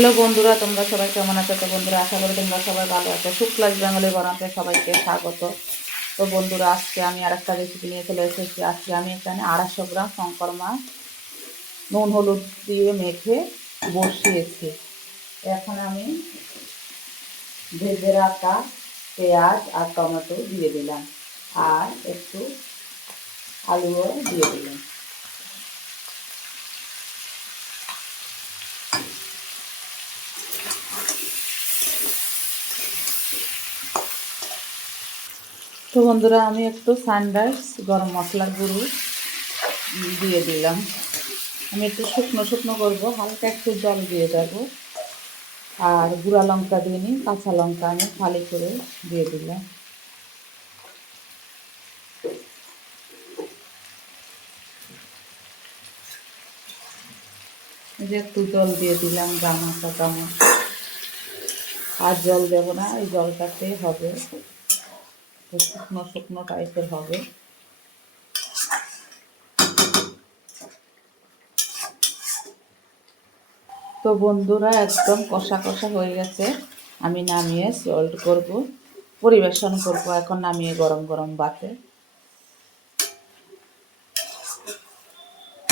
Hello বন্ধুরা, তোমরা সবাই কেমন আছো? তো বন্ধুরা, আশা করি তোমরা সবাই ভালো আছো। শুক্লাস বেঙ্গলি বানাতে সবাইকে স্বাগত। তো বন্ধুরা, আজকে আমি আরেকটা রেসিপি নিয়ে চলে এসেছি। আজকে আমি এখানে 250 গ্রাম শঙ্কর মাছ নুন হলুদ দিয়ে মেখে বসিয়েছি। এখন আমি ভেজে রাখা পেঁয়াজ আর টমেটো দিয়ে দিলাম, আর একটু আলুও দিয়ে দিলাম। তো বন্ধুরা, আমি একটু সানরাইস গরম মশলার গুঁড়ো দিয়ে দিলাম। আমি একটু শুকনো শুকনো করবো, হালকা একটু জল দিয়ে দেবো। আর গুঁড়া লঙ্কা দিয়ে নিই, কাঁচা লঙ্কা আমি ফালি করে দিয়ে দিলাম। এই যে একটু জল দিয়ে দিলাম, গামাটা চামচ। আর জল দেবো না, এই জলটাতেই হবে, শুকনো শুকনো টাইপের হবে। তো বন্ধুরা, একদম কষা কষা হয়ে গেছে। আমি নামিয়ে সল্ট করব, পরিবেশন করব এখন নামিয়ে গরম গরম ভাতে।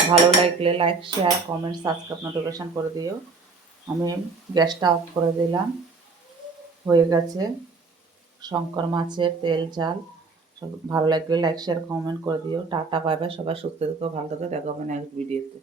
ভালো লাগলে like, share, comment, subscribe, notification করে দিও। আমি গ্যাসটা অফ করে দিলাম। হয়ে গেছে শঙ্কর মাছের তেল ঝাল। সব ভালো লাগলে লাইক, শেয়ার, কমেন্ট করে দিও। Tata, bye bye. সবাই সুস্থ থেকো, ভালো থেকো। দেখা হবে নেক্সট ভিডিওতে।